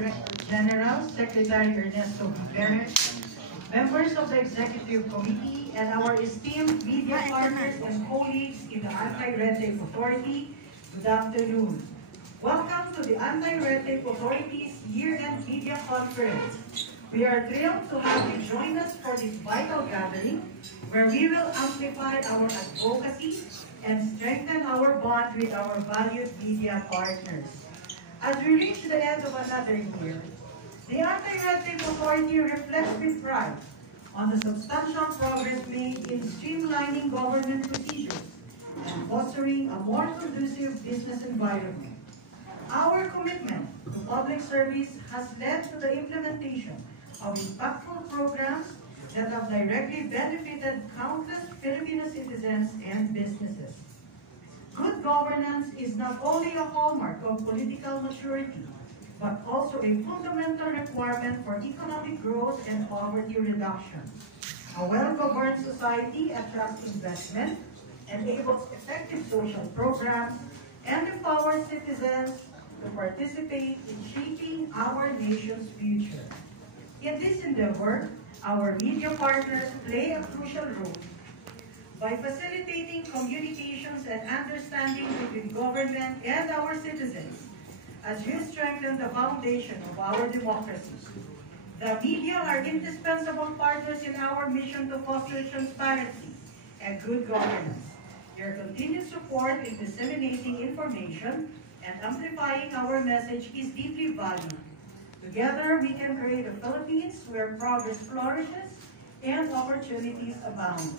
Director General, Secretary Ernesto Gutierrez, members of the Executive Committee, and our esteemed media partners and colleagues in the Anti-Red Tape Authority, good afternoon. Welcome to the Anti-Red Tape Authority's year-end media conference. We are thrilled to have you join us for this vital gathering, where we will amplify our advocacy and strengthen our bond with our valued media partners. As we reach the end of another year, the Anti-Red Tape Authority reflects with pride on the substantial progress made in streamlining government procedures and fostering a more conducive business environment. Our commitment to public service has led to the implementation of impactful programs that have directly benefited countless Filipino citizens and businesses. Good governance is not only a hallmark of political maturity, but also a fundamental requirement for economic growth and poverty reduction. A well-governed society attracts investment, enables effective social programs, and empowers citizens to participate in shaping our nation's future. In this endeavor, our media partners play a crucial role by facilitating communications and understanding between government and our citizens as we strengthen the foundation of our democracy. The media are indispensable partners in our mission to foster transparency and good governance. Your continued support in disseminating information and amplifying our message is deeply valued. Together, we can create a Philippines where progress flourishes and opportunities abound.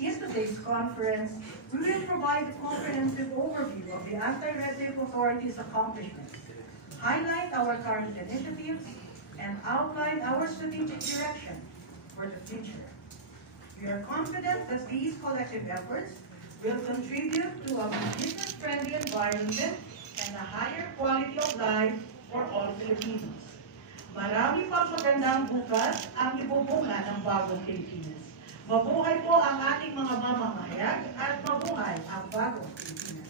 In today's conference, we will provide a comprehensive overview of the Anti-Red Tape Authority's accomplishments, highlight our current initiatives, and outline our strategic direction for the future. We are confident that these collective efforts will contribute to a business-friendly environment and a higher quality of life for all Filipinos. Marami pang magandang bukas ang ibubunga ng bagong Pilipinas. Mabuhay po ang ating mga mamamahayag at mabuhay ang bagong Pilipinas.